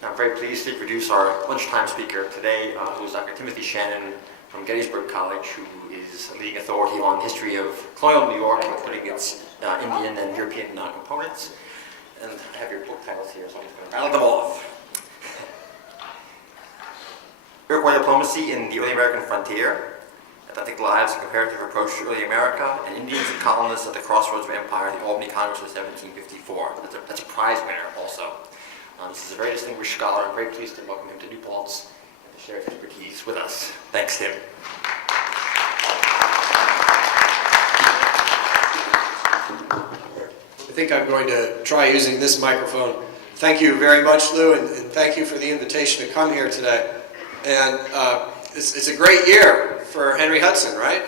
I'm very pleased to introduce our lunchtime speaker today, who is Dr. Timothy Shannon from Gettysburg College, who is a leading authority on the history of colonial New York, including its Indian and European components. And I have your book titles here, so I'm just going to rattle them off. Iroquois Diplomacy in the Early American Frontier, Authentic Lives and Comparative Approach to Early America, and Indians and Colonists at the Crossroads of Empire, the Albany Congress of 1754. That's a prize winner also. This is a very distinguished scholar. I'm very pleased to welcome him to New Paltz and to share his expertise with us. Thanks, Tim. I think I'm going to try using this microphone. Thank you very much, Lou, and thank you for the invitation to come here today. And it's a great year for Henry Hudson, right?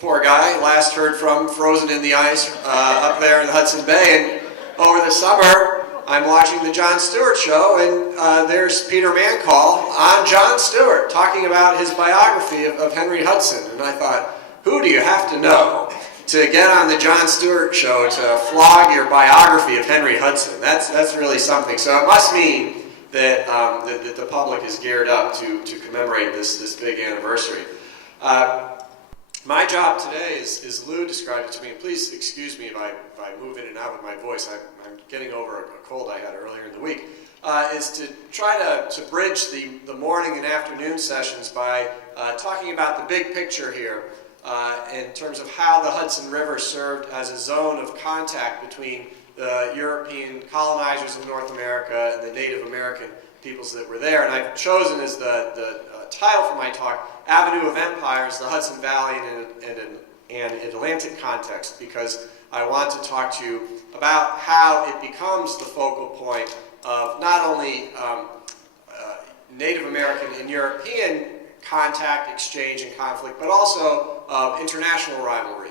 Poor guy, last heard from frozen in the ice up there in the Hudson Bay. And over the summer, I'm watching the Jon Stewart show, and there's Peter Mancall on Jon Stewart talking about his biography of Henry Hudson. And I thought, who do you have to know to get on the Jon Stewart show to flog your biography of Henry Hudson? That's really something. So it must mean that the public is geared up to commemorate this big anniversary. My job today, as Lou described it to me, and please excuse me if I move in and out with my voice, I'm getting over a cold I had earlier in the week, is to try to bridge the morning and afternoon sessions by talking about the big picture here in terms of how the Hudson River served as a zone of contact between the European colonizers of North America and the Native American peoples that were there. And I've chosen as the title for my talk, Avenue of Empires, the Hudson Valley and Atlantic Context, because I want to talk to you about how it becomes the focal point of not only Native American and European contact, exchange, and conflict, but also of international rivalry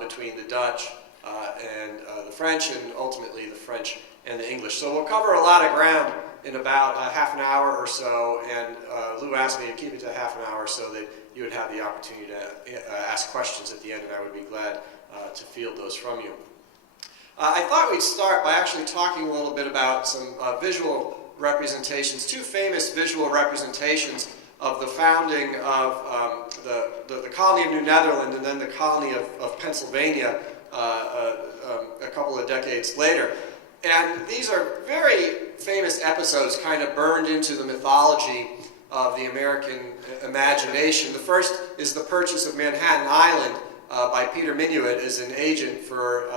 between the Dutch and the French, and ultimately the French and the English. So we'll cover a lot of ground in about half an hour or so, and Lou asked me to keep it to half an hour so that you would have the opportunity to ask questions at the end, and I would be glad to field those from you. I thought we'd start by actually talking a little bit about some visual representations, two famous visual representations of the founding of the colony of New Netherland and then the colony of Pennsylvania a couple of decades later. And these are very famous episodes kind of burned into the mythology of the American imagination. The first is the purchase of Manhattan Island by Peter Minuit as an agent for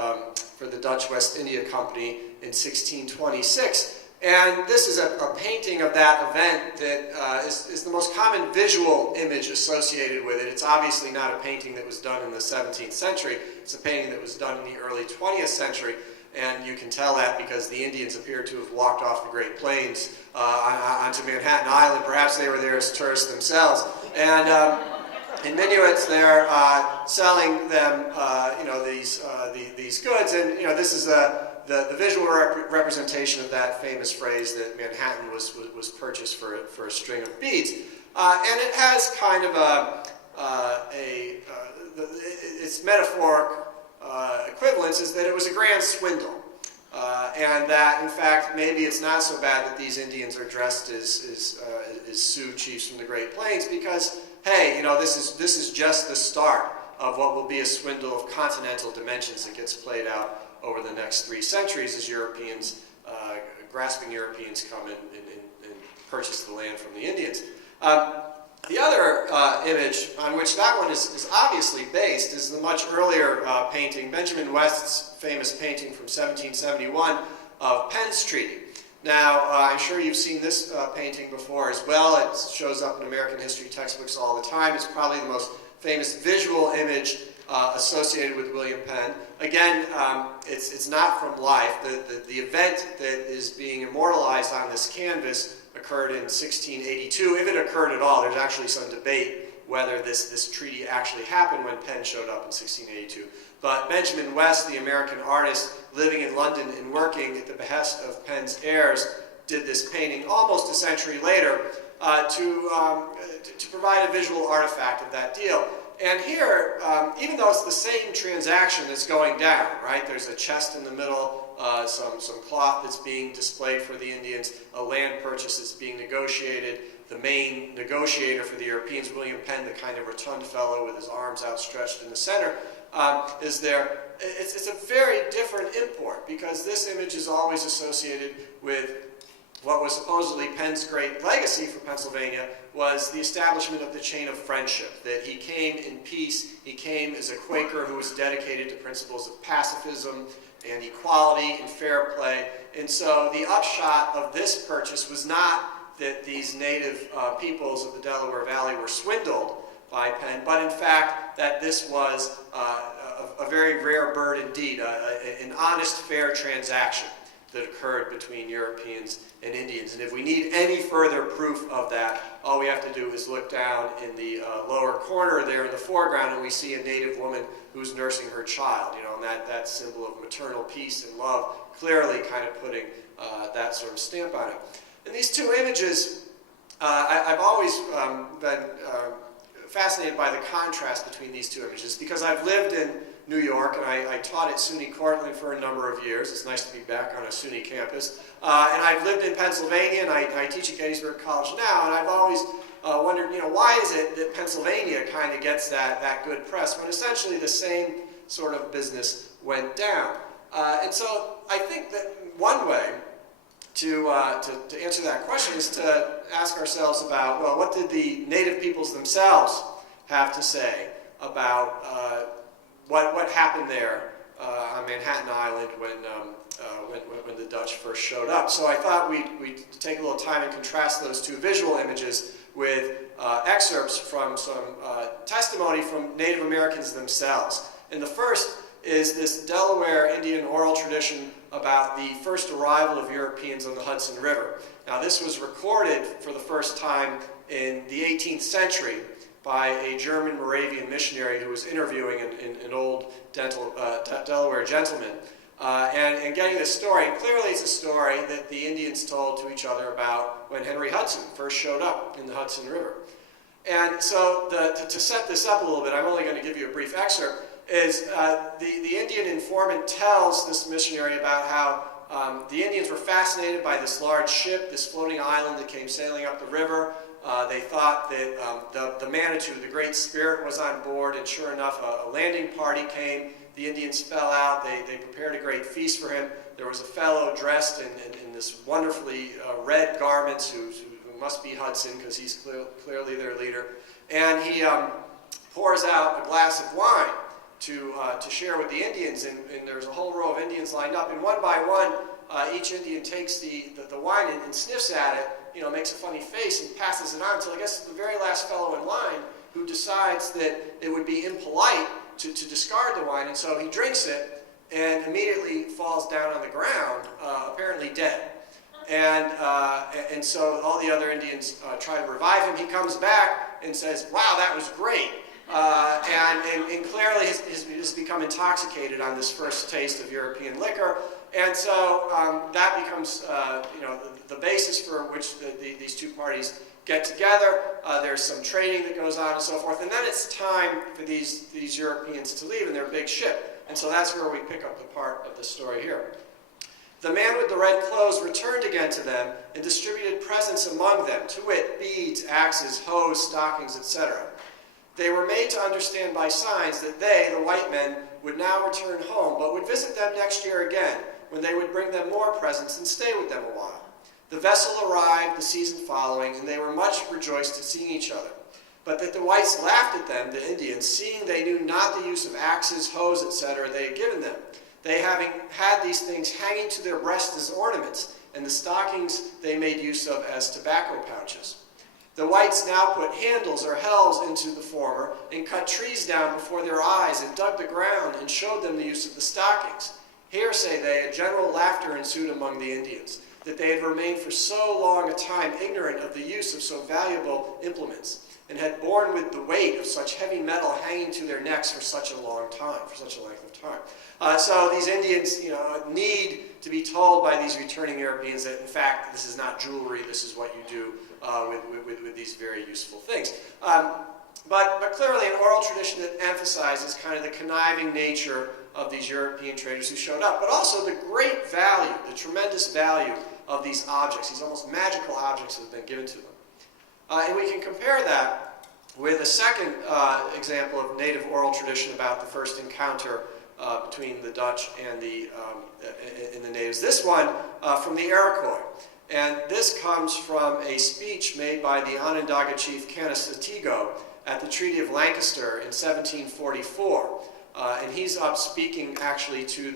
the Dutch West India Company in 1626. And this is a painting of that event that is the most common visual image associated with it. It's obviously not a painting that was done in the 17th century. It's a painting that was done in the early 20th century. And you can tell that because the Indians appear to have walked off the Great Plains onto Manhattan Island. Perhaps they were there as tourists themselves. And in Minuit's, they're selling them, these goods. And this is the visual representation of that famous phrase that Manhattan was purchased for a string of beads. And it has kind of its metaphoric equivalence is that it was a grand swindle, and that in fact maybe it's not so bad that these Indians are dressed as Sioux chiefs from the Great Plains, because hey, this is just the start of what will be a swindle of continental dimensions that gets played out over the next 3 centuries as Europeans, grasping Europeans, come and purchase the land from the Indians. The other image on which that one is obviously based is the much earlier painting, Benjamin West's famous painting from 1771 of Penn's Treaty. Now, I'm sure you've seen this painting before as well. It shows up in American history textbooks all the time. It's probably the most famous visual image associated with William Penn. Again, it's not from life. The event that is being immortalized on this canvas occurred in 1682, if it occurred at all. There's actually some debate whether this treaty actually happened when Penn showed up in 1682. But Benjamin West, the American artist living in London and working at the behest of Penn's heirs, did this painting almost a century later to provide a visual artifact of that deal. And here, even though it's the same transaction that's going down, right? There's a chest in the middle, some cloth that's being displayed for the Indians, a land purchase that's being negotiated. The main negotiator for the Europeans, William Penn, the kind of rotund fellow with his arms outstretched in the center, is there. It's a very different import, because this image is always associated with what was supposedly Penn's great legacy for Pennsylvania, was the establishment of the chain of friendship, that he came in peace, he came as a Quaker who was dedicated to principles of pacifism and equality and fair play. And so the upshot of this purchase was not that these native peoples of the Delaware Valley were swindled by Penn, but in fact that this was a very rare bird indeed, an honest, fair transaction that occurred between Europeans and Indians. And if we need any further proof of that, all we have to do is look down in the lower corner there in the foreground, and we see a native woman who's nursing her child, and that symbol of maternal peace and love, clearly kind of putting that sort of stamp on it. And these two images, I've always been fascinated by the contrast between these two images, because I've lived in New York, and I taught at SUNY Cortland for a number of years. It's nice to be back on a SUNY campus. And I've lived in Pennsylvania, and I teach at Gettysburg College now, and I've always wondered, why is it that Pennsylvania kind of gets that good press when essentially the same sort of business went down? And so I think that one way to answer that question is to ask ourselves about, well, what did the native peoples themselves have to say about what happened there on Manhattan Island when the Dutch first showed up. So I thought we'd take a little time and contrast those two visual images with excerpts from some testimony from Native Americans themselves. And the first is this Delaware Indian oral tradition about the first arrival of Europeans on the Hudson River. Now, this was recorded for the first time in the 18th century by a German Moravian missionary who was interviewing an old Delaware gentleman and getting this story. And clearly it's a story that the Indians told to each other about when Henry Hudson first showed up in the Hudson River. And so to set this up a little bit, I'm only going to give you a brief excerpt, is the Indian informant tells this missionary about how the Indians were fascinated by this large ship, this floating island that came sailing up the river. They thought that the Manitou, the Great Spirit, was on board, and sure enough, a landing party came. The Indians fell out. They prepared a great feast for him. There was a fellow dressed in this wonderfully red garments who must be Hudson, because he's clearly their leader. And he pours out a glass of wine to share with the Indians, and there's a whole row of Indians lined up, and one by one, each Indian takes the wine and sniffs at it, makes a funny face and passes it on until I guess the very last fellow in line who decides that it would be impolite to discard the wine, and so he drinks it and immediately falls down on the ground, apparently dead. And so all the other Indians try to revive him. He comes back and says, "Wow, that was great." And clearly has become intoxicated on this first taste of European liquor. And so that becomes the basis for which these two parties get together. There's some trading that goes on and so forth. And then it's time for these Europeans to leave in their big ship. And so that's where we pick up the part of the story here. The man with the red clothes returned again to them and distributed presents among them, to wit, beads, axes, hoes, stockings, etc. They were made to understand by signs that they, the white men, would now return home, but would visit them next year again, when they would bring them more presents and stay with them a while. The vessel arrived the season following, and they were much rejoiced at seeing each other. But that the whites laughed at them, the Indians, seeing they knew not the use of axes, hoes, etc. they had given them, they having had these things hanging to their breasts as ornaments, and the stockings they made use of as tobacco pouches. The whites now put handles or helves into the former, and cut trees down before their eyes, and dug the ground, and showed them the use of the stockings. Here, say they, a general laughter ensued among the Indians, that they had remained for so long a time ignorant of the use of so valuable implements, and had borne with the weight of such heavy metal hanging to their necks for such a long time, for such a length of time. So these Indians, need to be told by these returning Europeans that, in fact, this is not jewelry, this is what you do with these very useful things. But clearly an oral tradition that emphasizes kind of the conniving nature of these European traders who showed up, but also the great value, the tremendous value of these objects, these almost magical objects that have been given to them. And we can compare that with a second example of native oral tradition about the first encounter between the Dutch and the natives. This one from the Iroquois. And this comes from a speech made by the Onondaga chief Canasatigo at the Treaty of Lancaster in 1744. And he's up speaking actually to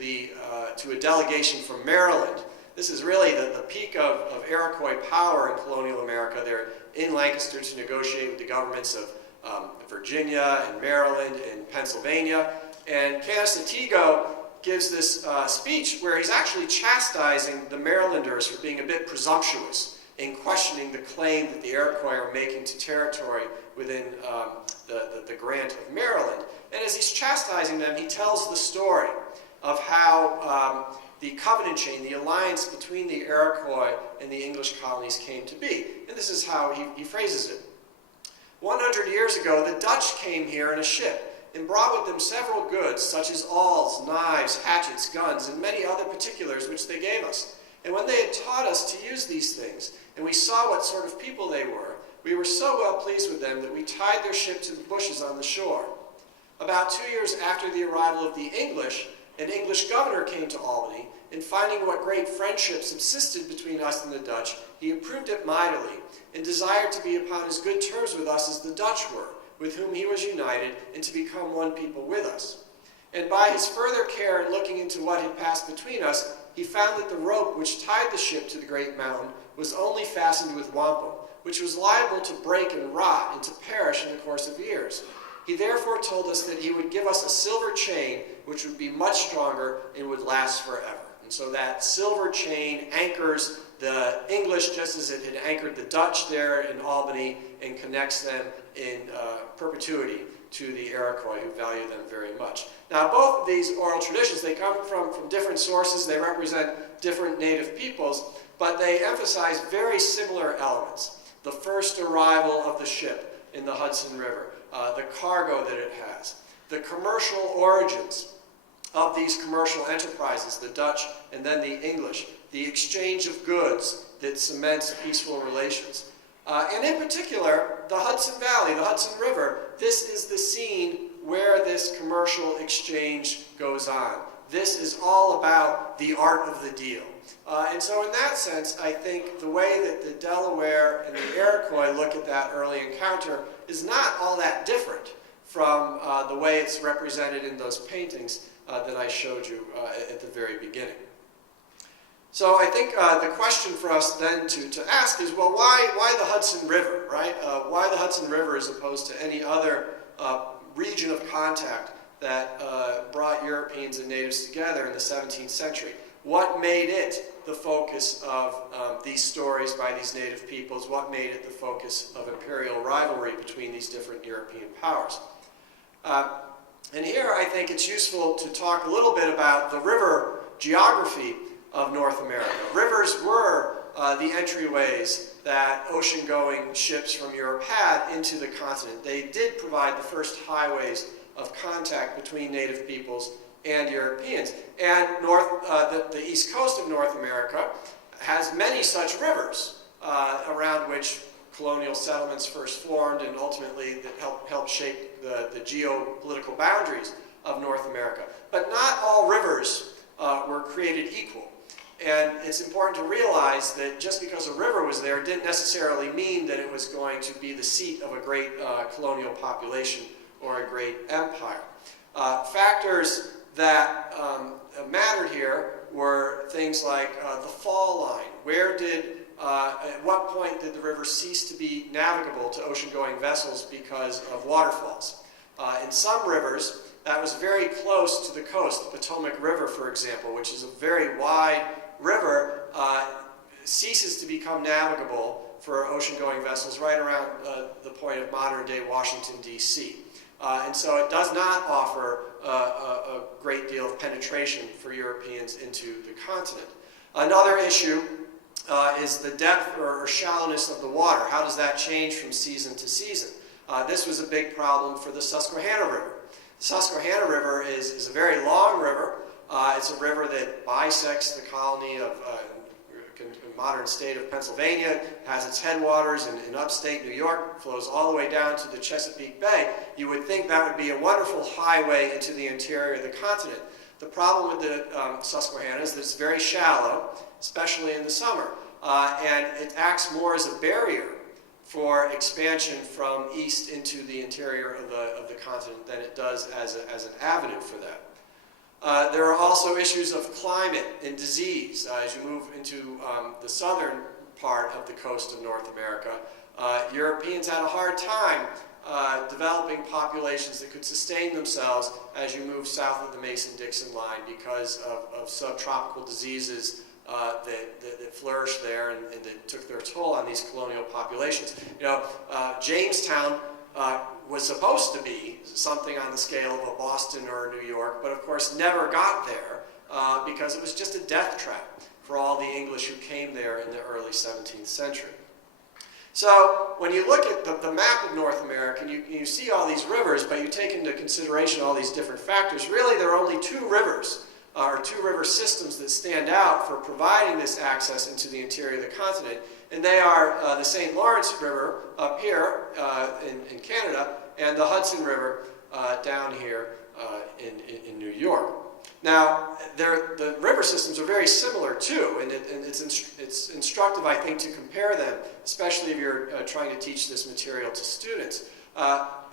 a delegation from Maryland. This is really the peak of Iroquois power in colonial America. They're in Lancaster to negotiate with the governments of Virginia and Maryland and Pennsylvania. And Canasatigo gives this speech where he's actually chastising the Marylanders for being a bit presumptuous in questioning the claim that the Iroquois are making to territory within the grant of Maryland. And as he's chastising them, he tells the story of how the covenant chain, the alliance between the Iroquois and the English colonies came to be. And this is how he phrases it. 100 years ago, the Dutch came here in a ship and brought with them several goods, such as awls, knives, hatchets, guns, and many other particulars which they gave us. And when they had taught us to use these things, and we saw what sort of people they were, we were so well pleased with them that we tied their ship to the bushes on the shore. About 2 years after the arrival of the English, an English governor came to Albany, and finding what great friendship subsisted between us and the Dutch, he approved it mightily, and desired to be upon as good terms with us as the Dutch were, with whom he was united, and to become one people with us. And by his further care in looking into what had passed between us, he found that the rope which tied the ship to the great mountain was only fastened with wampum, which was liable to break and rot and to perish in the course of years. He therefore told us that he would give us a silver chain, which would be much stronger and would last forever. And so that silver chain anchors the English just as it had anchored the Dutch there in Albany and connects them in perpetuity to the Iroquois, who value them very much. Now, both of these oral traditions, they come from different sources. They represent different native peoples, but they emphasize very similar elements. The first arrival of the ship in the Hudson River, the cargo that it has, the commercial origins of these commercial enterprises, the Dutch and then the English, the exchange of goods that cements peaceful relations. And in particular, the Hudson Valley, the Hudson River, this is the scene where this commercial exchange goes on. This is all about the art of the deal. And so in that sense, I think the way that the Delaware and the Iroquois look at that early encounter is not all that different from the way it's represented in those paintings that I showed you at the very beginning. So I think the question for us then to ask is, well, why the Hudson River, right? Why the Hudson River as opposed to any other region of contact that brought Europeans and natives together in the 17th century? What made it the focus of these stories by these native peoples? What made it the focus of imperial rivalry between these different European powers? And here I think it's useful to talk a little bit about the river geography of North America. Rivers were the entryways that ocean-going ships from Europe had into the continent. They did provide the first highways of contact between native peoples and Europeans. And the east coast of North America has many such rivers around which colonial settlements first formed and ultimately that helped shape the geopolitical boundaries of North America. But not all rivers were created equal. And it's important to realize that just because a river was there didn't necessarily mean that it was going to be the seat of a great colonial population or a great empire. Factors that mattered here were things like the fall line. At what point did the river cease to be navigable to ocean-going vessels because of waterfalls? In some rivers, that was very close to the coast. The Potomac River, for example, which is a very wide river, ceases to become navigable for ocean-going vessels right around the point of modern-day Washington, D.C. And so it does not offer a great deal of penetration for Europeans into the continent. Another issue is the depth or shallowness of the water. How does that change from season to season? This was a big problem for the Susquehanna River. The Susquehanna River is a very long river. It's a river that bisects the colony of modern state of Pennsylvania, has its headwaters in upstate New York, flows all the way down to the Chesapeake Bay. You would think that would be a wonderful highway into the interior of the continent. The problem with the Susquehanna is that it's very shallow, especially in the summer, and it acts more as a barrier for expansion from east into the interior of the continent than it does as an avenue for that. There are also issues of climate and disease. As you move into the southern part of the coast of North America, Europeans had a hard time developing populations that could sustain themselves as you move south of the Mason-Dixon line because of subtropical diseases that flourished there and that took their toll on these colonial populations. You know, Jamestown was supposed to be something on the scale of a Boston or a New York, but of course never got there because it was just a death trap for all the English who came there in the early 17th century. So when you look at the map of North America, you see all these rivers, but you take into consideration all these different factors. Really, there are only two rivers, or two river systems that stand out for providing this access into the interior of the continent, and they are the St. Lawrence River up here in Canada and the Hudson River down here in New York. Now, the river systems are very similar too, and it's instructive, I think, to compare them, especially if you're trying to teach this material to students.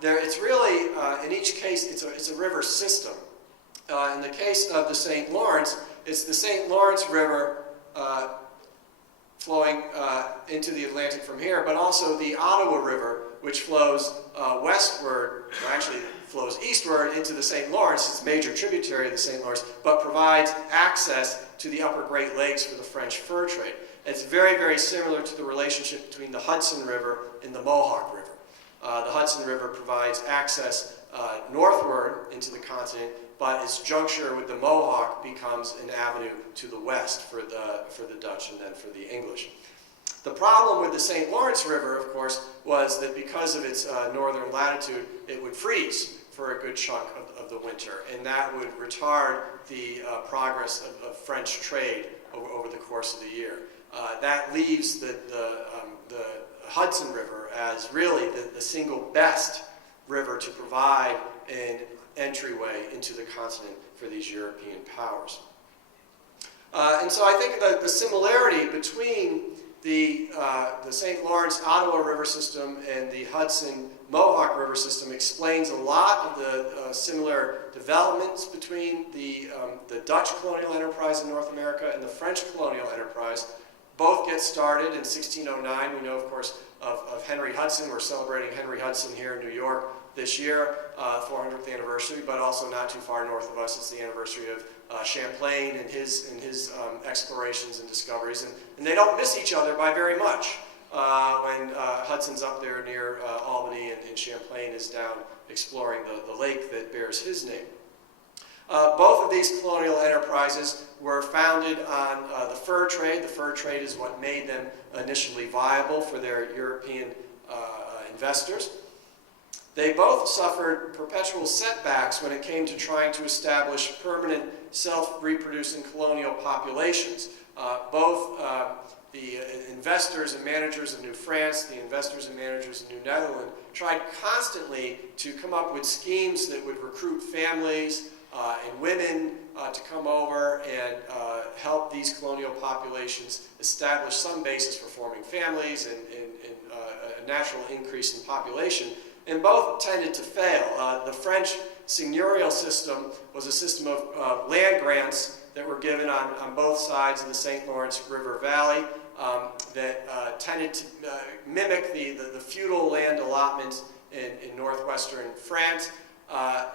It's really, in each case, it's a river system. In the case of the St. Lawrence, it's the St. Lawrence River flowing into the Atlantic from here, but also the Ottawa River, which flows westward, or actually flows eastward into the St. Lawrence. It's a major tributary of the St. Lawrence, but provides access to the upper Great Lakes for the French fur trade. It's very, very similar to the relationship between the Hudson River and the Mohawk River. The Hudson River provides access northward into the continent, but its juncture with the Mohawk becomes an avenue to the west for the Dutch and then for the English. The problem with the St. Lawrence River, of course, was that because of its northern latitude, it would freeze for a good chunk of the winter, and that would retard the progress of French trade over the course of the year. That leaves the Hudson River as really the single best river to provide an entryway into the continent for these European powers. And so I think that the similarity between the St. Lawrence Ottawa River system and the Hudson Mohawk River system explains a lot of the similar developments between the Dutch colonial enterprise in North America and the French colonial enterprise. Both get started in 1609. We know, of course, of Henry Hudson. We're celebrating Henry Hudson here in New York this year, 400th anniversary, but also not too far north of us, it's the anniversary of Champlain and his explorations and discoveries. And they don't miss each other by very much when Hudson's up there near Albany and Champlain is down exploring the lake that bears his name. Both of these colonial enterprises were founded on the fur trade. The fur trade is what made them initially viable for their European investors. They both suffered perpetual setbacks when it came to trying to establish permanent self-reproducing colonial populations. Both the investors and managers of New France, the investors and managers of New Netherland, tried constantly to come up with schemes that would recruit families and women to come over and help these colonial populations establish some basis for forming families and a natural increase in population. And both tended to fail. The French seigneurial system was a system of land grants that were given on both sides of the St. Lawrence River Valley that tended to mimic the feudal land allotments in northwestern France,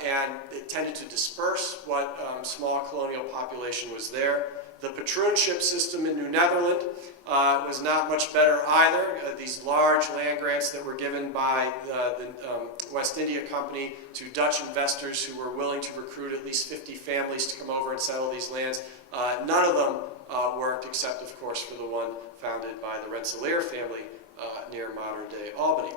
and it tended to disperse what small colonial population was there. The patroonship system in New Netherland was not much better either. These large land grants that were given by the West India Company to Dutch investors who were willing to recruit at least 50 families to come over and settle these lands, none of them worked except, of course, for the one founded by the Rensselaer family near modern-day Albany.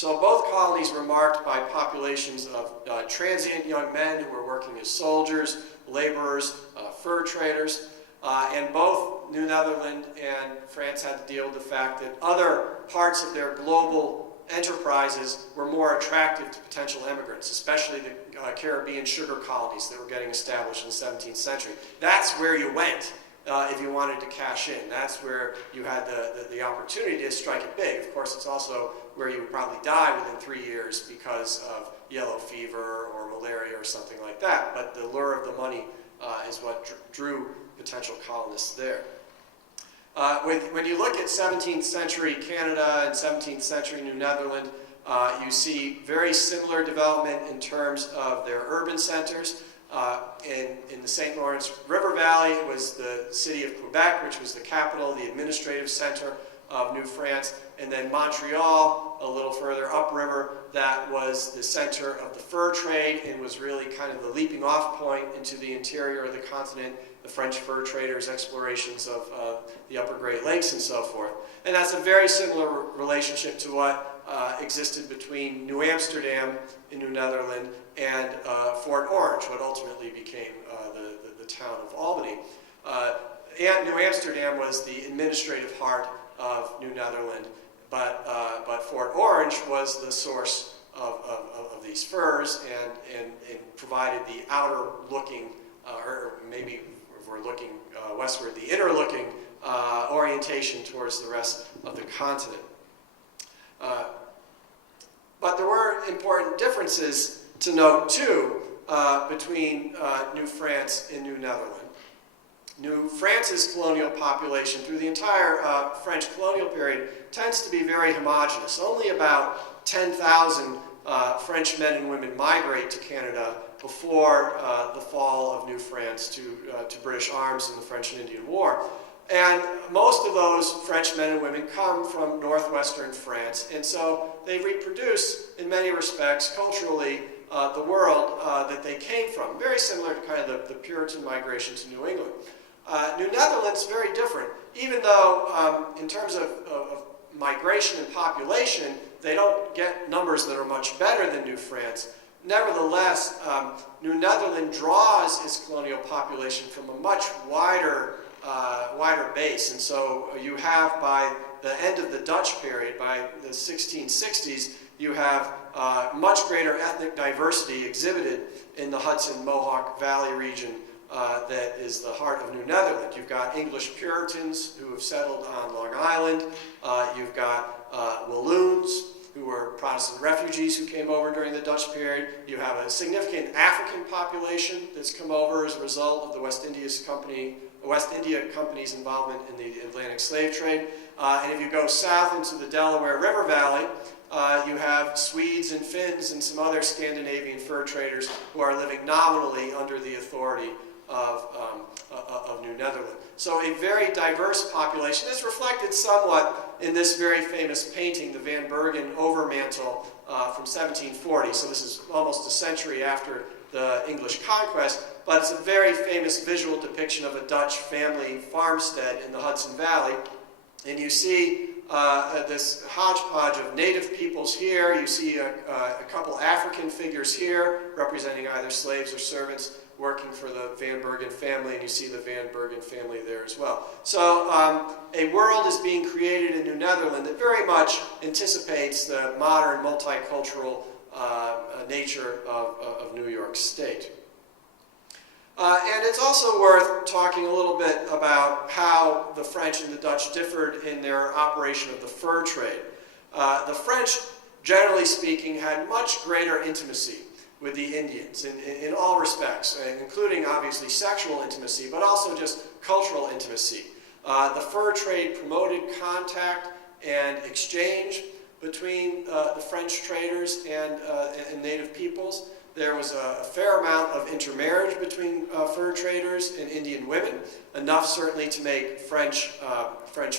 So both colonies were marked by populations of transient young men who were working as soldiers, laborers, fur traders, and both New Netherland and France had to deal with the fact that other parts of their global enterprises were more attractive to potential immigrants, especially the Caribbean sugar colonies that were getting established in the 17th century. That's where you went if you wanted to cash in. That's where you had the opportunity to strike it big. Of course, it's also where you would probably die within 3 years because of yellow fever or malaria or something like that. But the lure of the money is what drew potential colonists there. When you look at 17th century Canada and 17th century New Netherland, you see very similar development in terms of their urban centers. In the St. Lawrence River Valley, it was the city of Quebec, which was the capital, the administrative center of New France, and then Montreal, a little further upriver, that was the center of the fur trade and was really kind of the leaping off point into the interior of the continent, the French fur traders' explorations of the upper Great Lakes and so forth. And that's a very similar relationship to what existed between New Amsterdam in New Netherland and Fort Orange, what ultimately became the town of Albany. And New Amsterdam was the administrative heart of New Netherland, but Fort Orange was the source of these furs and provided the outer-looking, or maybe if we're looking westward, the inner-looking orientation towards the rest of the continent. But there were important differences to note, too, between New France and New Netherland. New France's colonial population through the entire French colonial period tends to be very homogeneous. Only about 10,000 French men and women migrate to Canada before the fall of New France to British arms in the French and Indian War. And most of those French men and women come from northwestern France, and so they reproduce, in many respects, culturally, the world that they came from. Very similar to kind of the Puritan migration to New England. New Netherland's very different. Even though, in terms of migration and population, they don't get numbers that are much better than New France. Nevertheless, New Netherland draws its colonial population from a much wider base. And so you have, by the end of the Dutch period, by the 1660s, you have much greater ethnic diversity exhibited in the Hudson Mohawk Valley region that is the heart of New Netherland. You've got English Puritans who have settled on Long Island. You've got Walloons, who were Protestant refugees who came over during the Dutch period. You have a significant African population that's come over as a result of the West India Company's involvement in the Atlantic slave trade. And if you go south into the Delaware River Valley, you have Swedes and Finns and some other Scandinavian fur traders who are living nominally under the authority of New Netherland. So a very diverse population. It's reflected somewhat in this very famous painting, the Van Bergen Overmantel from 1740. So this is almost a century after the English conquest, but it's a very famous visual depiction of a Dutch family farmstead in the Hudson Valley. And you see this hodgepodge of native peoples here. You see a couple African figures here representing either slaves or servants working for the Van Bergen family, and you see the Van Bergen family there as well. So a world is being created in New Netherland that very much anticipates the modern multicultural nature of New York State. And it's also worth talking a little bit about how the French and the Dutch differed in their operation of the fur trade. The French, generally speaking, had much greater intimacy with the Indians in all respects, including obviously sexual intimacy, but also just cultural intimacy. The fur trade promoted contact and exchange between the French traders and native peoples. There was a fair amount of intermarriage between fur traders and Indian women, enough certainly to make French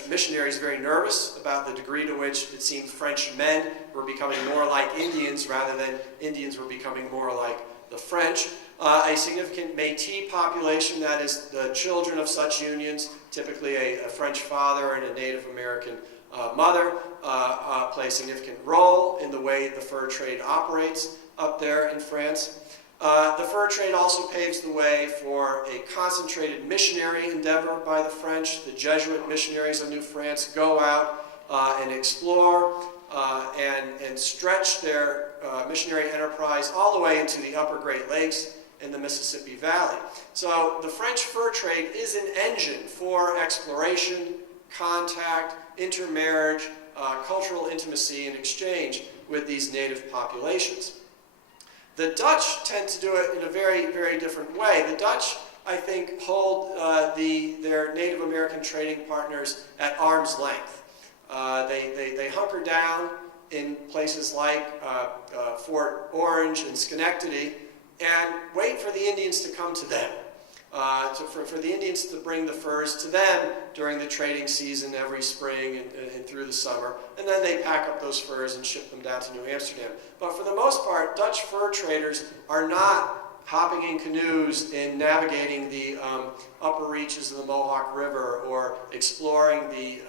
missionaries very nervous about the degree to which it seemed French men were becoming more like Indians rather than Indians were becoming more like the French. A significant Métis population, that is the children of such unions, typically a French father and a Native American mother, play a significant role in the way the fur trade operates up there in France. The fur trade also paves the way for a concentrated missionary endeavor by the French. The Jesuit missionaries of New France go out and explore and stretch their missionary enterprise all the way into the upper Great Lakes in the Mississippi Valley. So the French fur trade is an engine for exploration, contact, intermarriage, cultural intimacy, and exchange with these native populations. The Dutch tend to do it in a very, very different way. The Dutch, I think, hold their Native American trading partners at arm's length. They hunker down in places like Fort Orange and Schenectady and wait for the Indians to come to them, for the Indians to bring the furs to them during the trading season every spring and through the summer, and then they pack up those furs and ship them down to New Amsterdam. But for the most part, Dutch fur traders are not hopping in canoes and navigating the upper reaches of the Mohawk River or exploring the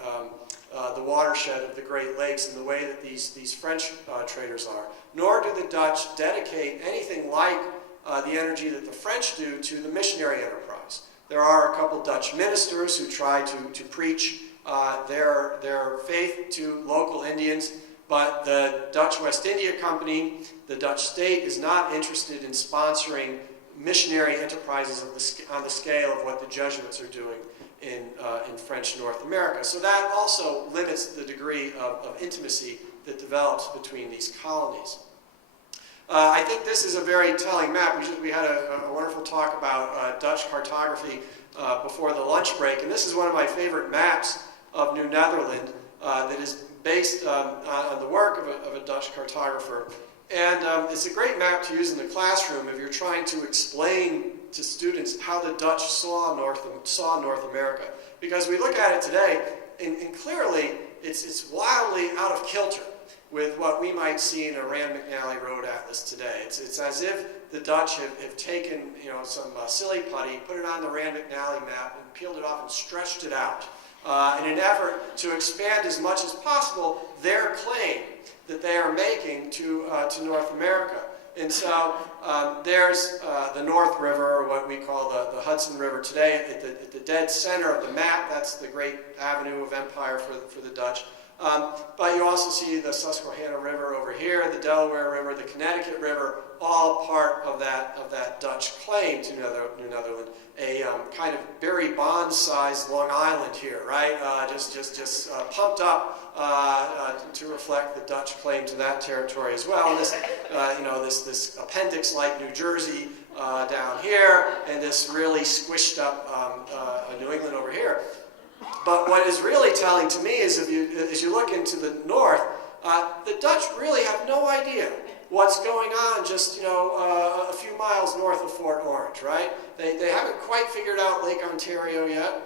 watershed of the Great Lakes in the way that these French traders are. Nor do the Dutch dedicate anything like the energy that the French do to the missionary enterprise. There are a couple Dutch ministers who try to preach their faith to local Indians, but the Dutch West India Company, the Dutch state, is not interested in sponsoring missionary enterprises on the scale of what the Jesuits are doing in French North America. So that also limits the degree of intimacy that develops between these colonies. I think this is a very telling map. We had a wonderful talk about Dutch cartography before the lunch break, and this is one of my favorite maps of New Netherland that is based on the work of a Dutch cartographer. And it's a great map to use in the classroom if you're trying to explain to students how the Dutch saw North America. Because we look at it today, and clearly it's wildly out of kilter with what we might see in a Rand McNally Road Atlas today. It's as if the Dutch have taken some silly putty, put it on the Rand McNally map, and peeled it off and stretched it out in an effort to expand as much as possible their claim that they are making to North America. And so there's the North River, or what we call the Hudson River today, at the dead center of the map. That's the great avenue of empire for the Dutch. But you also see the Susquehanna River over here, the Delaware River, the Connecticut River, all part of that Dutch claim to New Netherland. A kind of Barry Bonds-sized Long Island here, right? Just pumped up to reflect the Dutch claim to that territory as well. And this appendix-like New Jersey down here, and this really squished up New England over here. But what is really telling to me is as you look into the north, the Dutch really have no idea what's going on just a few miles north of Fort Orange, right? They haven't quite figured out Lake Ontario yet.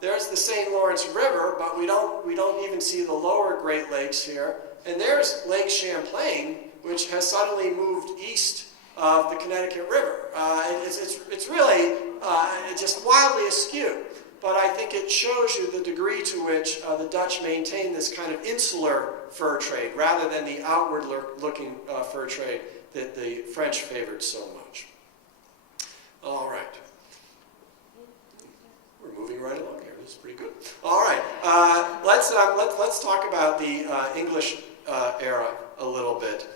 There's the St. Lawrence River, but we don't even see the lower Great Lakes here. And there's Lake Champlain, which has suddenly moved east of the Connecticut River. It's really just wildly askew. But I think it shows you the degree to which the Dutch maintain this kind of insular fur trade rather than the outward-looking fur trade that the French favored so much. All right. We're moving right along here. This is pretty good. All right. Let's talk about the English era a little bit.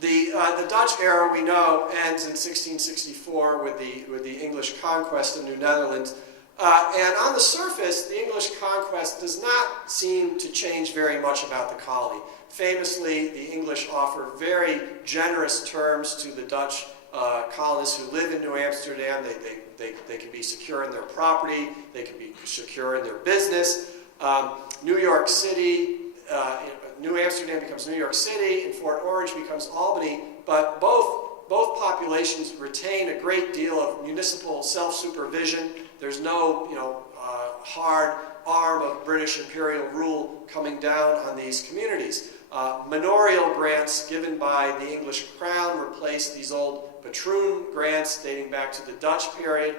The Dutch era, we know, ends in 1664 with the English conquest of New Netherlands. And on the surface, the English conquest does not seem to change very much about the colony. Famously, the English offer very generous terms to the Dutch colonists who live in New Amsterdam. They can be secure in their property. They can be secure in their business. New York City, New Amsterdam becomes New York City, and Fort Orange becomes Albany. But both populations retain a great deal of municipal self-supervision. There's no, hard arm of British imperial rule coming down on these communities. Manorial grants given by the English crown replaced these old patroon grants dating back to the Dutch period.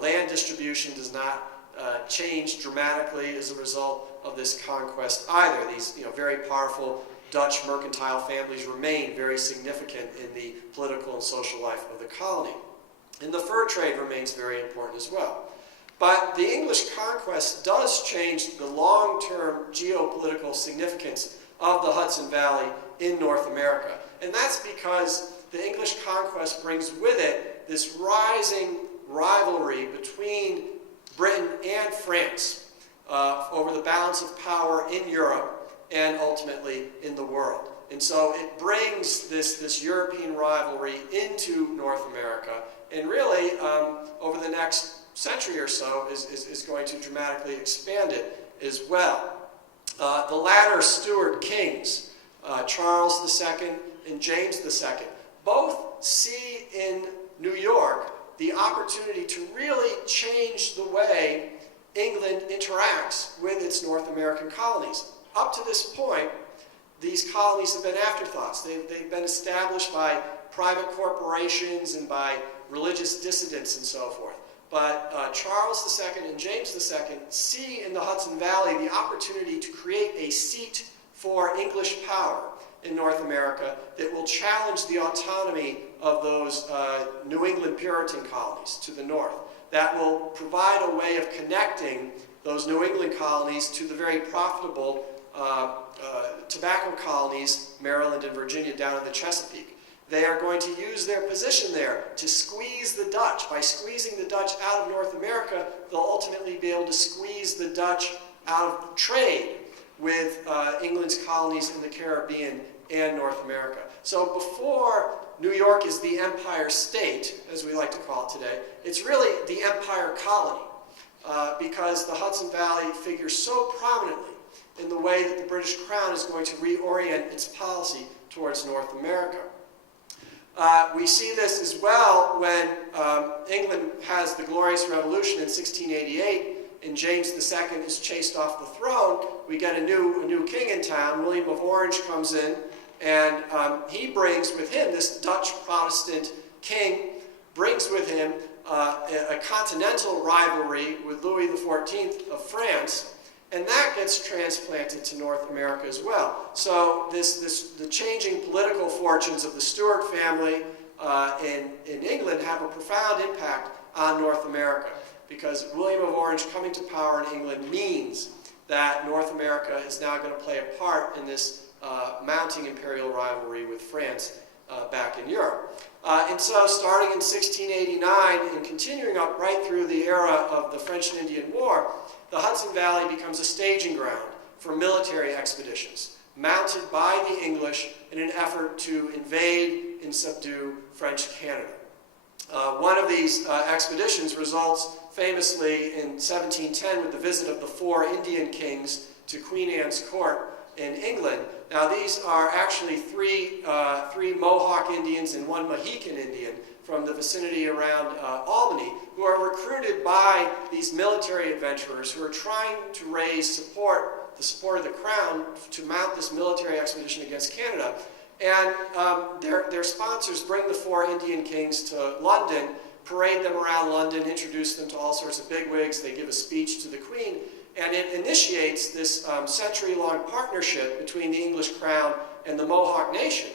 Land distribution does not change dramatically as a result of this conquest either. These very powerful Dutch mercantile families remain very significant in the political and social life of the colony. And the fur trade remains very important as well. But the English conquest does change the long-term geopolitical significance of the Hudson Valley in North America. And that's because the English conquest brings with it this rising rivalry between Britain and France over the balance of power in Europe and ultimately in the world. And so it brings this European rivalry into North America, and really over the next century or so is going to dramatically expand it as well. The latter Stuart kings, Charles II and James II, both see in New York the opportunity to really change the way England interacts with its North American colonies. Up to this point, these colonies have been afterthoughts. They've been established by private corporations and by religious dissidents and so forth. But Charles II and James II see in the Hudson Valley the opportunity to create a seat for English power in North America that will challenge the autonomy of those New England Puritan colonies to the north. That will provide a way of connecting those New England colonies to the very profitable tobacco colonies, Maryland and Virginia, down in the Chesapeake. They are going to use their position there to squeeze the Dutch. By squeezing the Dutch out of North America, they'll ultimately be able to squeeze the Dutch out of trade with England's colonies in the Caribbean and North America. So before New York is the Empire State, as we like to call it today, it's really the Empire Colony because the Hudson Valley figures so prominently in the way that the British Crown is going to reorient its policy towards North America. We see this as well when England has the Glorious Revolution in 1688 and James II is chased off the throne. We get a new king in town. William of Orange comes in, and he brings with him, this Dutch Protestant king, brings with him a continental rivalry with Louis XIV of France, and that gets transplanted to North America as well. So the changing political fortunes of the Stuart family in England have a profound impact on North America, because William of Orange coming to power in England means that North America is now going to play a part in this mounting imperial rivalry with France back in Europe. And so starting in 1689 and continuing up right through the era of the French and Indian War, the Hudson Valley becomes a staging ground for military expeditions mounted by the English in an effort to invade and subdue French Canada. One of these expeditions results famously in 1710 with the visit of the 4 Indian kings to Queen Anne's court in England. Now these are actually three Mohawk Indians and 1 Mohican Indian from the vicinity around Albany, who are recruited by these military adventurers who are trying to raise the support of the crown to mount this military expedition against Canada. And their sponsors bring the 4 Indian kings to London, parade them around London, introduce them to all sorts of bigwigs. They give a speech to the Queen, and it initiates this century-long partnership between the English crown and the Mohawk Nation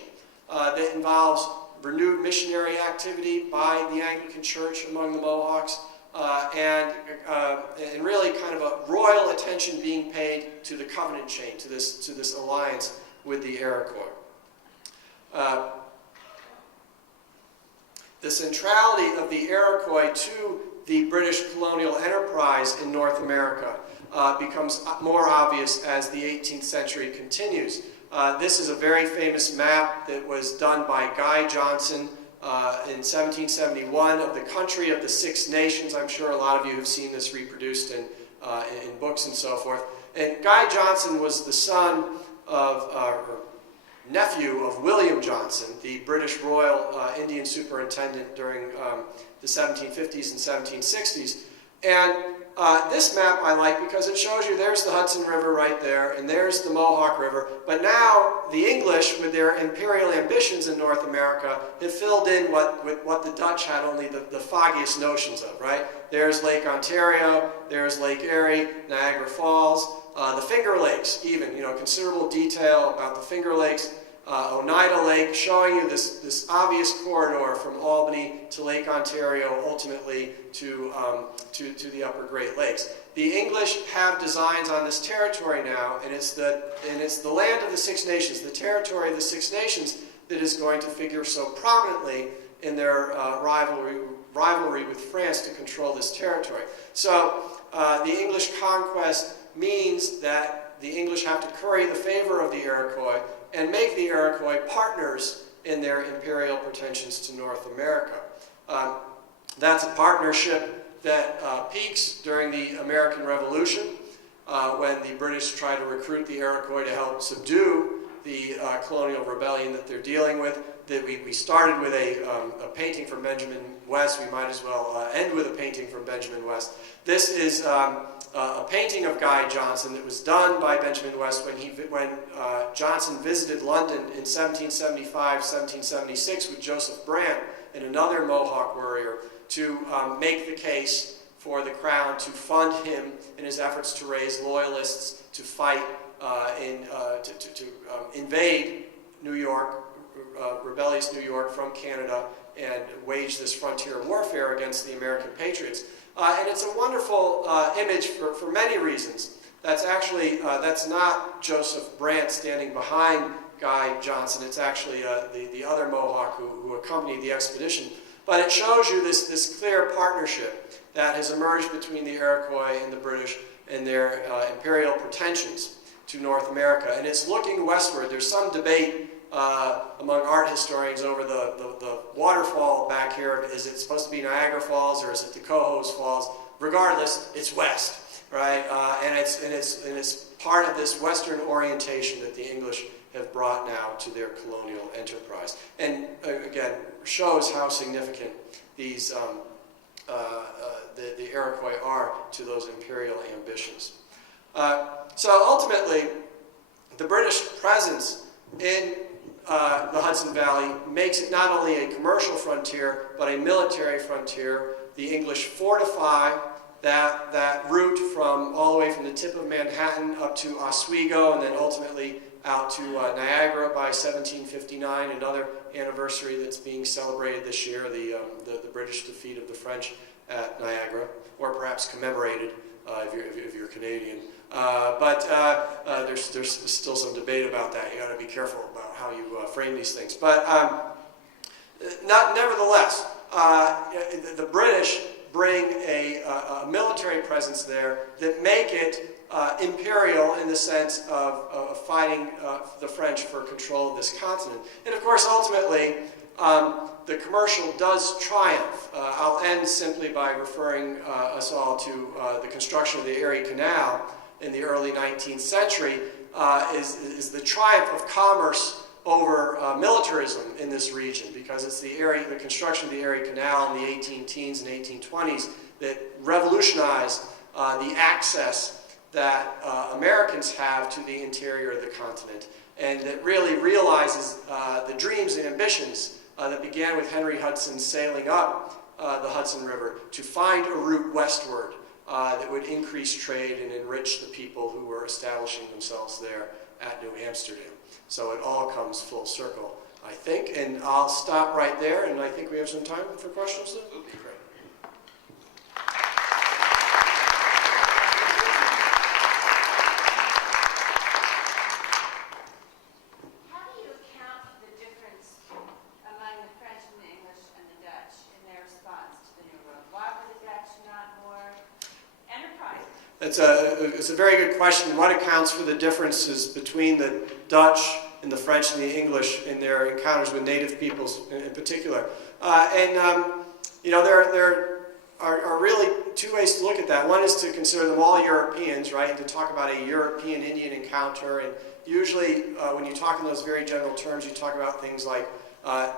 that involves renewed missionary activity by the Anglican Church among the Mohawks, and really kind of a royal attention being paid to the covenant chain, to this alliance with the Iroquois. The centrality of the Iroquois to the British colonial enterprise in North America becomes more obvious as the 18th century continues. This is a very famous map that was done by Guy Johnson in 1771 of the country of the 6 nations. I'm sure a lot of you have seen this reproduced in books and so forth. And Guy Johnson was the son of, or nephew of William Johnson, the British Royal Indian Superintendent during the 1750s and 1760s. And this map I like because it shows you there's the Hudson River right there, and there's the Mohawk River. But now the English, with their imperial ambitions in North America, have filled in what the Dutch had only the foggiest notions of, right? There's Lake Ontario, there's Lake Erie, Niagara Falls, the Finger Lakes even, considerable detail about the Finger Lakes. Oneida Lake, showing you this obvious corridor from Albany to Lake Ontario, ultimately to the Upper Great Lakes. The English have designs on this territory now, and it's the land of the Six Nations, the territory of the Six Nations, that is going to figure so prominently in their rivalry with France to control this territory. So the English conquest means that the English have to curry the favor of the Iroquois and make the Iroquois partners in their imperial pretensions to North America. That's a partnership that peaks during the American Revolution, when the British try to recruit the Iroquois to help subdue the colonial rebellion that they're dealing with. We started with a painting from Benjamin West. We might as well end with a painting from Benjamin West. This is a painting of Guy Johnson that was done by Benjamin West when Johnson visited London in 1775, 1776 with Joseph Brant and another Mohawk warrior to make the case for the crown to fund him in his efforts to raise loyalists to fight to invade New York, rebellious New York from Canada, and wage this frontier warfare against the American patriots. And it's a wonderful image for many reasons. That's not Joseph Brant standing behind Guy Johnson. It's actually the other Mohawk who accompanied the expedition. But it shows you this clear partnership that has emerged between the Iroquois and the British and their imperial pretensions to North America. And it's looking westward. There's some debate among art historians over the waterfall back here. Is it supposed to be Niagara Falls or is it the Cohoes Falls? Regardless, it's west, right? And it's part of this western orientation that the English have brought now to their colonial enterprise. And again, shows how significant these the Iroquois are to those imperial ambitions. So ultimately, the British presence in the Hudson Valley makes it not only a commercial frontier, but a military frontier. The English fortify that route from all the way from the tip of Manhattan up to Oswego, and then ultimately out to Niagara by 1759, another anniversary that's being celebrated this year, the British defeat of the French at Niagara, or perhaps commemorated if you're Canadian. But there's still some debate about that. You got to be careful about how you frame these things. But nevertheless, the British bring a military presence there that make it imperial in the sense of fighting the French for control of this continent. And of course, ultimately, the commercial does triumph. I'll end simply by referring us all to the construction of the Erie Canal in the early 19th century is the triumph of commerce over militarism in this region, because it's the construction of the Erie Canal in the 18-teens and 1820s that revolutionized the access that Americans have to the interior of the continent, and that really realizes the dreams and ambitions that began with Henry Hudson sailing up the Hudson River to find a route westward that would increase trade and enrich the people who were establishing themselves there at New Amsterdam. So it all comes full circle, I think. And I'll stop right there, and I think we have some time for questions. That would be great. How do you account for the difference among the French and the English and the Dutch in their response to the New World? Why were the Dutch not more enterprising? It's a very good question. What accounts for the differences between the Dutch and the French and the English in their encounters with native peoples in particular? There are really two ways to look at that. One is to consider them all Europeans, right, and to talk about a European-Indian encounter. And usually when you talk in those very general terms, you talk about things like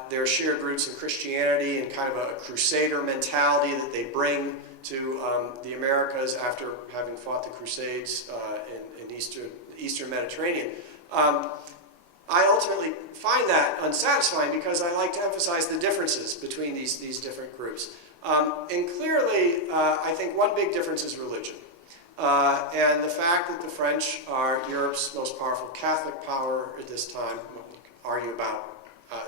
their shared roots in Christianity and kind of a crusader mentality that they bring to the Americas after having fought the Crusades in Eastern Mediterranean. I ultimately find that unsatisfying because I like to emphasize the differences between these different groups. And clearly, I think one big difference is religion. And the fact that the French are Europe's most powerful Catholic power at this time, we'll argue about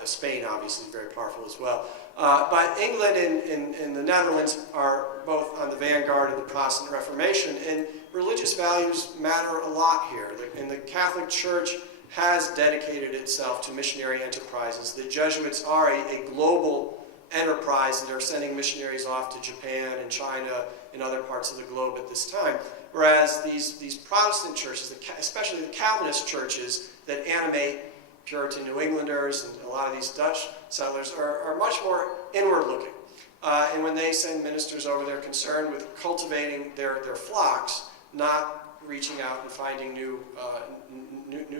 Spain, obviously, very powerful as well. But England and the Netherlands are both on the vanguard of the Protestant Reformation, and religious values matter a lot here. And the Catholic Church has dedicated itself to missionary enterprises. The Jesuits are a global enterprise, and they're sending missionaries off to Japan and China and other parts of the globe at this time. Whereas these Protestant churches, especially the Calvinist churches that animate Puritan New Englanders and a lot of these Dutch settlers are much more inward-looking. And when they send ministers over, they're concerned with cultivating their flocks, not reaching out and finding new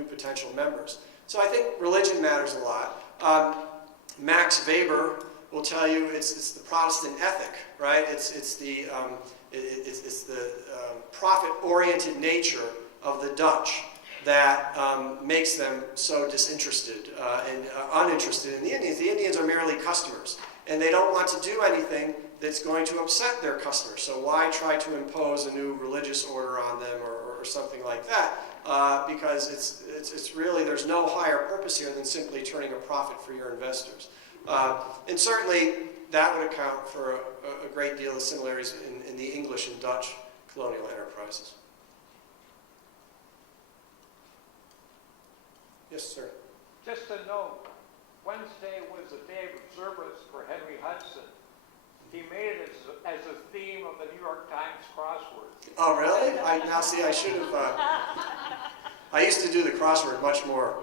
potential members. So I think religion matters a lot. Max Weber will tell you it's the Protestant ethic, right? It's the profit-oriented nature of the Dutch that makes them so disinterested and uninterested in the Indians. The Indians are merely customers, and they don't want to do anything that's going to upset their customers. So why try to impose a new religious order on them or something like that? Because it's really, there's no higher purpose here than simply turning a profit for your investors. And certainly that would account for a great deal of similarities in the English and Dutch colonial enterprises. Yes, sir. Just a note, Wednesday was a day of observance for Henry Hudson. He made it as a theme of the New York Times crossword. Oh, really? Now see, I should have... I used to do the crossword much more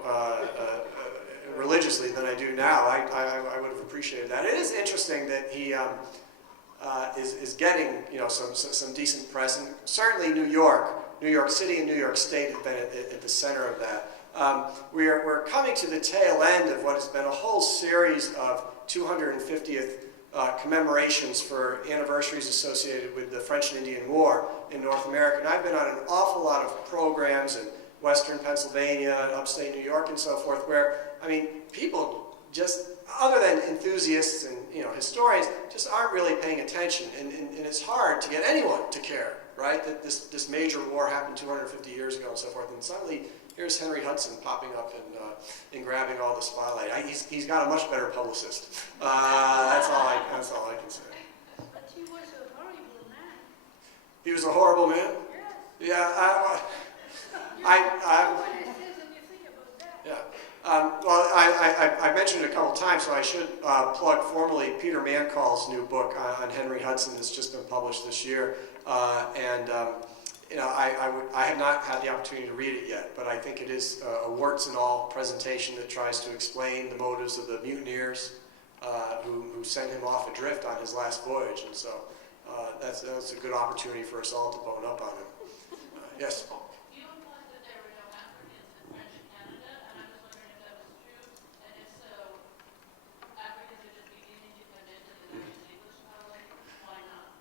religiously than I do now. I would have appreciated that. It is interesting that he is getting some decent press, and certainly New York City and New York State have been at the center of that. We're coming to the tail end of what has been a whole series of 250th commemorations for anniversaries associated with the French and Indian War in North America. And I've been on an awful lot of programs in Western Pennsylvania, upstate New York, and so forth, where, I mean, people just, other than enthusiasts and historians, just aren't really paying attention. And it's hard to get anyone to care, right, that this major war happened 250 years ago and so forth. And suddenly, here's Henry Hudson popping up and grabbing all the spotlight. He's got a much better publicist. That's all I can say. But he was a horrible man. He was a horrible man? Yes. Yeah, What it says anything about that? yeah. Well, I mentioned it a couple times, so I should plug formally Peter Mancall's new book on Henry Hudson that's just been published this year. I have not had the opportunity to read it yet, but I think it is a warts and all presentation that tries to explain the motives of the mutineers who sent him off adrift on his last voyage, and so that's a good opportunity for us all to bone up on him. Yes? You implied that there were no Africans in French Canada, and I was wondering if that was true, and if so, Africans are just beginning to come into the English colony. Why not?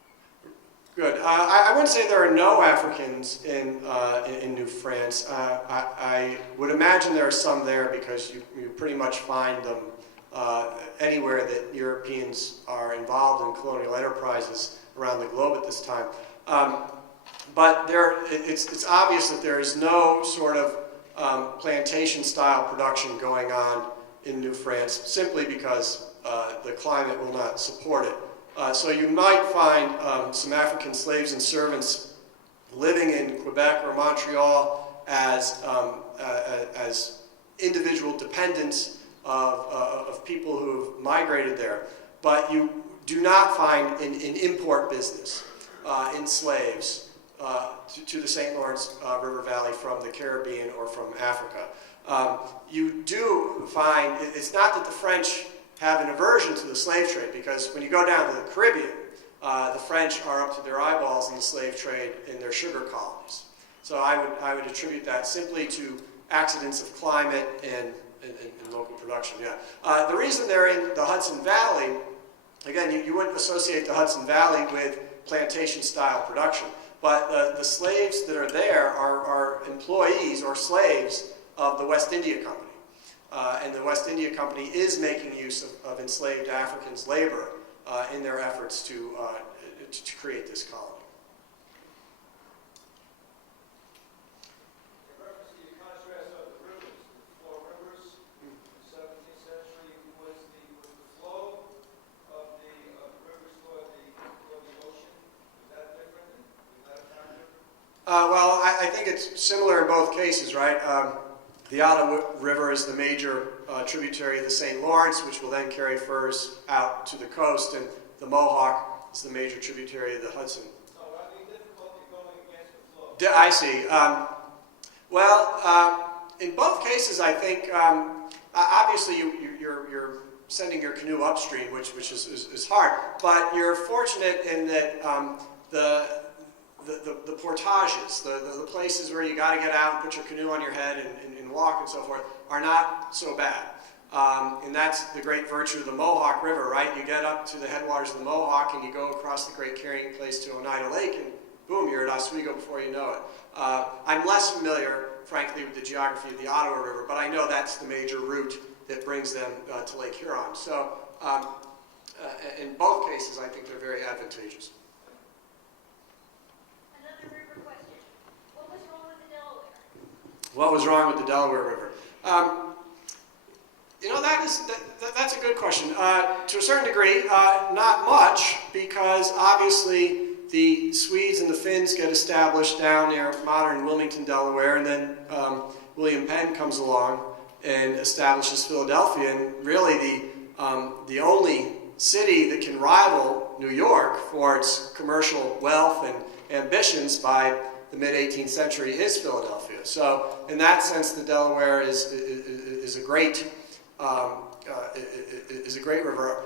Good. I wouldn't say there are no Africans in New France. I would imagine there are some there because you pretty much find them anywhere that Europeans are involved in colonial enterprises around the globe at this time. But it's obvious that there is no sort of plantation-style production going on in New France simply because the climate will not support it. So you might find some African slaves and servants living in Quebec or Montreal as individual dependents of people who have migrated there. But you do not find an import business in slaves to the St. Lawrence River Valley from the Caribbean or from Africa. You do find, it's not that the French have an aversion to the slave trade, because when you go down to the Caribbean, the French are up to their eyeballs in the slave trade in their sugar colonies. So I would attribute that simply to accidents of climate and local production. The reason they're in the Hudson Valley, again, you wouldn't associate the Hudson Valley with plantation-style production. But the slaves that are there are employees or slaves of the West India Company. And the West India Company is making use of enslaved Africans' labor in their efforts to create this colony. In reference to the contrast of the rivers, the four rivers in the 17th century, was the flow of the rivers toward the ocean, was that different? Was that a factor? Well, I think it's similar in both cases, right? The Ottawa River is the major tributary of the St. Lawrence, which will then carry furs out to the coast, and the Mohawk is the major tributary of the Hudson. So I mean, difficulty going against the flow. I see. In both cases, I think obviously you're sending your canoe upstream, which is hard, but you're fortunate in that the portages, the places where you got to get out and put your canoe on your head and walk and so forth, are not so bad. And that's the great virtue of the Mohawk River, right? You get up to the headwaters of the Mohawk and you go across the great carrying place to Oneida Lake, and boom, you're at Oswego before you know it. I'm less familiar, frankly, with the geography of the Ottawa River, but I know that's the major route that brings them to Lake Huron. So in both cases, I think they're very advantageous. Another river question. What was wrong with the Delaware? What was wrong with the Delaware River? That's a good question. To a certain degree, not much, because obviously the Swedes and the Finns get established down near modern Wilmington, Delaware, and then William Penn comes along and establishes Philadelphia, and really the only city that can rival New York for its commercial wealth and ambitions by the mid-18th century is Philadelphia. So in that sense, the Delaware is a great river.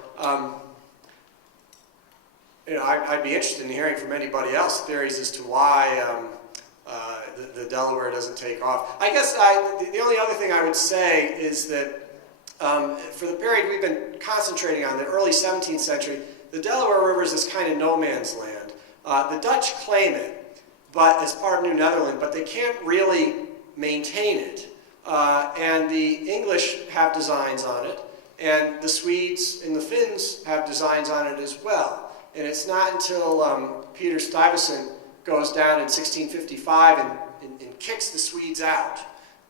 I'd be interested in hearing from anybody else theories as to why the Delaware doesn't take off. I guess the only other thing I would say is that for the period we've been concentrating on, the early 17th century, the Delaware River is this kind of no man's land. The Dutch claim it, but as part of New Netherland, but they can't really maintain it. And the English have designs on it, and the Swedes and the Finns have designs on it as well. And it's not until Peter Stuyvesant goes down in 1655 and kicks the Swedes out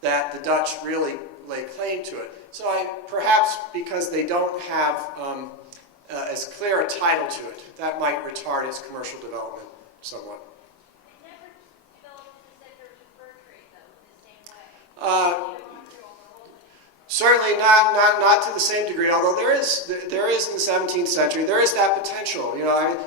that the Dutch really lay claim to it. So perhaps because they don't have as clear a title to it, that might retard its commercial development somewhat. It never developed in the center of the fur trade, though, in the same way. Certainly not to the same degree, although there is in the 17th century, there is that potential.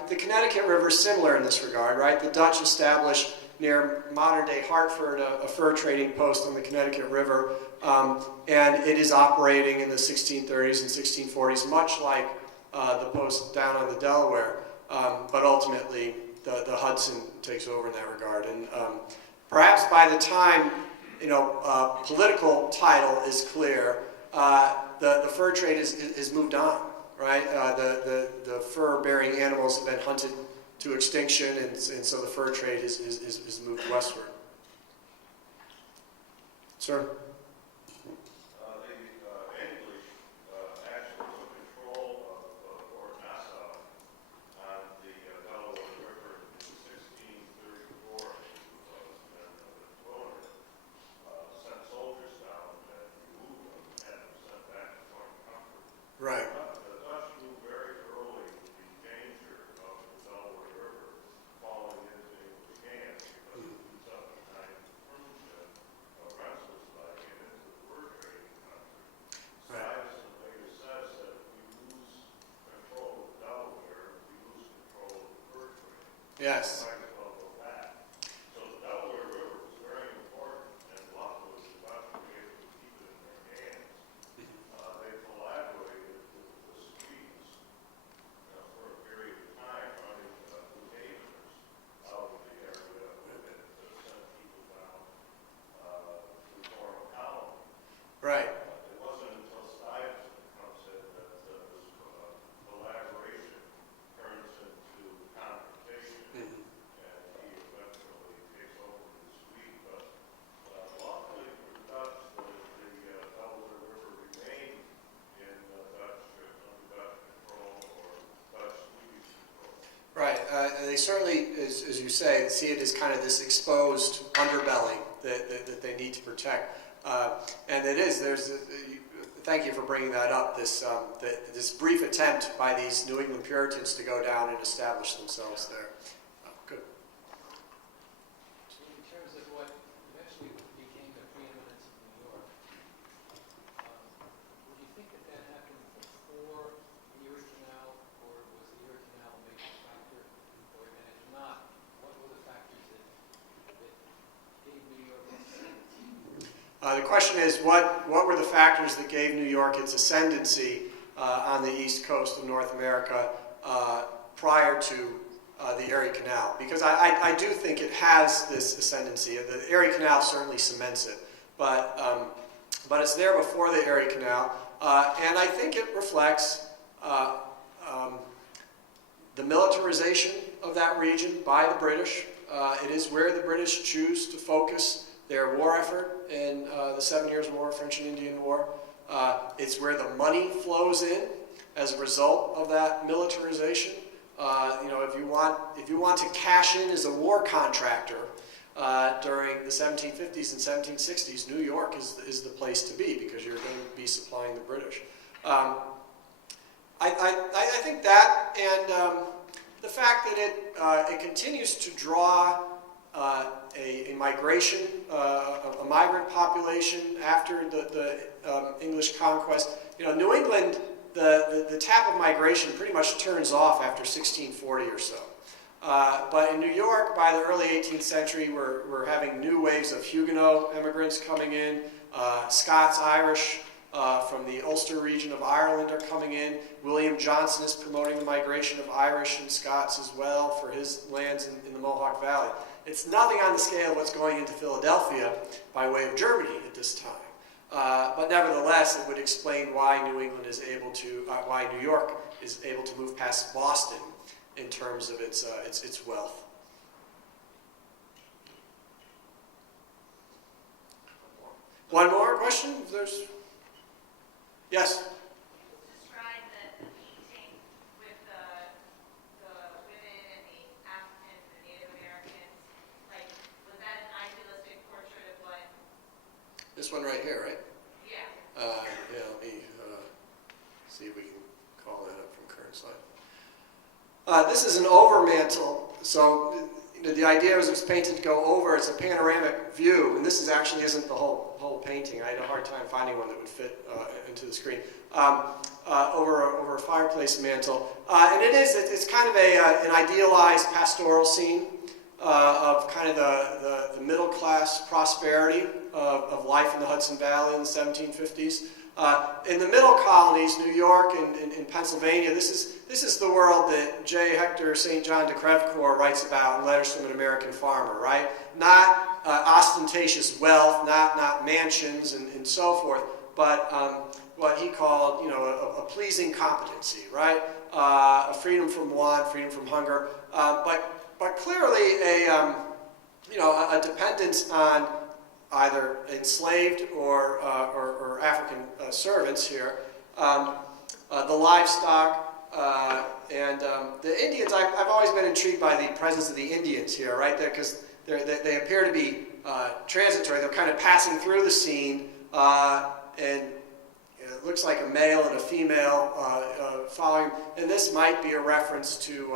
The Connecticut River is similar in this regard, right? The Dutch established near modern-day Hartford a fur trading post on the Connecticut River, and it is operating in the 1630s and 1640s, much like the post down on the Delaware, but ultimately the Hudson takes over in that regard. And perhaps by the time political title is clear, the fur trade is moved on, right? The fur-bearing animals have been hunted to extinction, and so the fur trade is moved westward. Sir? Right. The Dutch knew very early the danger of the Delaware River falling into English hands because of the 2009 intrusion of wrestlers like into the fur trading country. Stuyvesant later says that if we lose control of Delaware, we lose control of the fur trade. Yes. Might as well go back. So the Delaware River was very important, and luckily the Dutch were able to keep it in their hands. They collaborated with the Swedes for a period of time, running containers out of the area with it to send people down to form a colony. Right. It wasn't until Stuyvesant comes in that this collaboration turns into confrontation they certainly, as you say, see it as kind of this exposed underbelly that they need to protect. And it is, thank you for bringing that up, this brief attempt by these New England Puritans to go down and establish themselves there. Good. In terms of what eventually became the preeminence of New York, would you think that that happened before the Erie Canal, or was the Erie Canal a major factor? Or, and if not, what were the factors that gave New York its ascendancy? The question is, what were the factors that gave New York its ascendancy on the east coast of North America prior to the Erie Canal? Because I do think it has this ascendancy. The Erie Canal certainly cements it, but it's there before the Erie Canal, and I think it reflects the militarization of that region by the British. It is where the British choose to focus their war effort in the 7 Years' War, French and Indian War. It's where the money flows in as a result of that militarization. If you want to cash in as a war contractor during the 1750s and 1760s, New York is the place to be, because you're going to be supplying the British. I think that, and the fact that it continues to draw a migration, a migrant population after the English conquest. New England, the tap of migration pretty much turns off after 1640 or so. But in New York, by the early 18th century, we're having new waves of Huguenot immigrants coming in. Scots, Irish from the Ulster region of Ireland are coming in. William Johnson is promoting the migration of Irish and Scots as well for his lands in the Mohawk Valley. It's nothing on the scale of what's going into Philadelphia by way of Germany at this time. But nevertheless, it would explain why New England is able to, why New York is able to move past Boston in terms of its wealth. One more question? If there's... Yes? Describe the painting with the women and the Africans and the Native Americans. Like, was that an idealistic portrait of what? This one right here, right? Yeah. Yeah, let me see if we can call that up from current slide. This is an overmantel. So the idea was it was painted to go over. It's a panoramic view, and this actually isn't the whole painting. I had a hard time finding one that would fit into the screen. Over a fireplace mantle, and it's kind of an idealized pastoral scene of kind of the middle class prosperity of life in the Hudson Valley in the 1750s. In the middle colonies, New York and Pennsylvania, this is the world that J. Hector St. John de Crevecoeur writes about in Letters from an American Farmer, right? Not ostentatious wealth, not mansions and so forth, but what he called, a pleasing competency, right? A freedom from want, freedom from hunger, but clearly a dependence on either enslaved or African servants here, the livestock, and the Indians. I've always been intrigued by the presence of the Indians here, right there, because they appear to be transitory. They're kind of passing through the scene, and it looks like a male and a female following. And this might be a reference to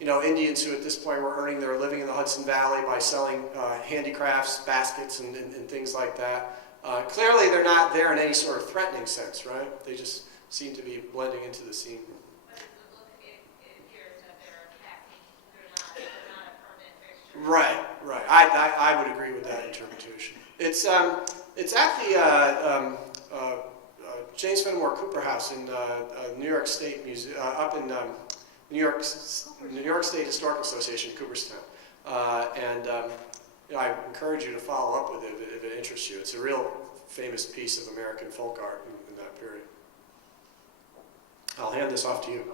Indians who at this point were earning their living in the Hudson Valley by selling handicrafts, baskets, and things like that. Clearly, they're not there in any sort of threatening sense, right? They just seem to be blending into the scene. But it appears that they're passing. They're not a permanent fixture. Right. I would agree with that interpretation. It's at the James Fenimore Cooper House in New York State Museum, up in New York State Historical Association, Cooperstown, and I encourage you to follow up with it if it interests you. It's a real famous piece of American folk art in that period. I'll hand this off to you.